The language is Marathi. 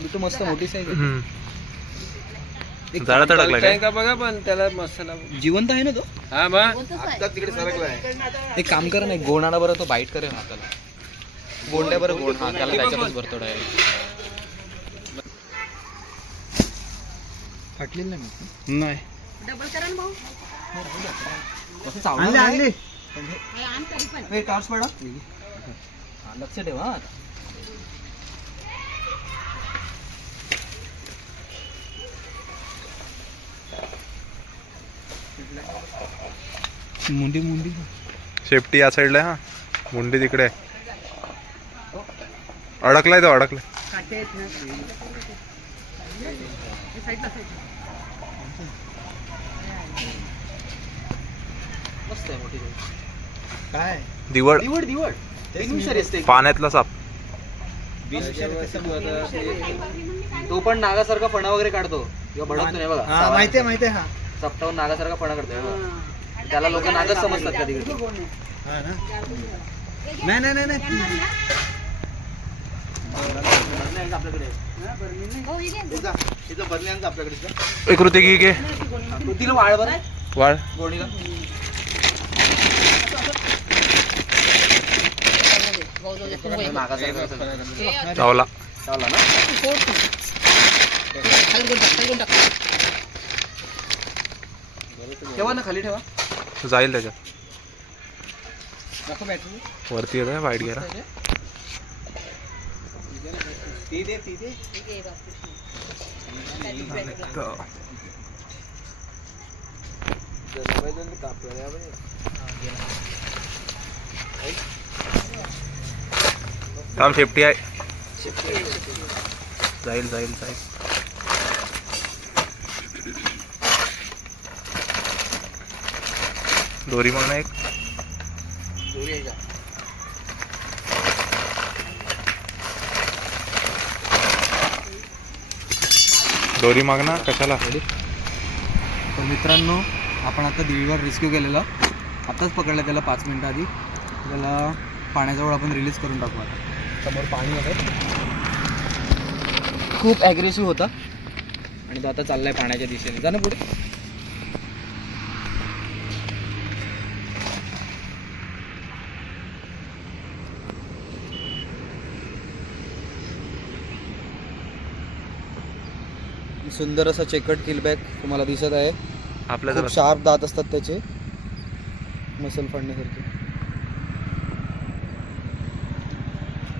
मी तो मस्त मोठी साईज आहे. जाळा तडकला काय का बघा पण त्याला मसाला जिवंत आहे ना तो. हा मग आता तिकडे सरकलाय. एक काम कर ना, एक गोणाला बरं तो बाईट करेल हाताला. गोंड्या बरं गोण, हा त्याला त्याच्यातच भरतो डायरेक्ट. फाटलेलं नाही नाही डबल करा ना भाऊ. कसं चावलं आणले हे टॉर्च पडा. लक्ष ठेव हा. मुंडी मुंडी शेपटी या साईडला आहे, हा मुंडी तिकडे आहे. अडकलाय तो अडकलाय. काटे आहेत ना साईडला मस्त आहे मोठी. काय दिवड दिवड दिवड तीन असते. पाण्यातला साप. तो पण नागासारखा फणा वगैरे काढतो किंवा भडकतो नाही बघा. माहितीये माहितीये. हा चपटावून नागासारखा फणा काढतो. त्याला लोक नागच समजतात कधी कधी. नाही नाही नाही आपल्याकडे एक कृती घे घे तिला वाळ बरं वाळ. गोणीला नागासारखा चावला. चावला ना. ठेवा ना, खाली ठेवा. जाईल त्याच्यात. वरती येत आहे वाईट घ्यायला. थांब, शेपटी आहे. जाईल जाईल जाईल. दोरी मग एक दोरी मागना कशाला. तर मित्रांनो, आपण आता दिळीवर रेस्क्यू केलेला. आताच पकडलं त्याला 5 मिनिटं आधी. त्याला पाण्याजवळ आपण रिलीज करून टाकू. आता समोर पाणी होतं. खूप ॲग्रेसिव्ह होता आणि तो आता चाललाय पाण्याच्या दिशेने. जा ना पुढे. सुंदर असा चेकट किलबॅक तुम्हाला दिसत आहे. आपल्या खूप शार्प दात असतात त्याचे, मसल फाडण्यासारखे.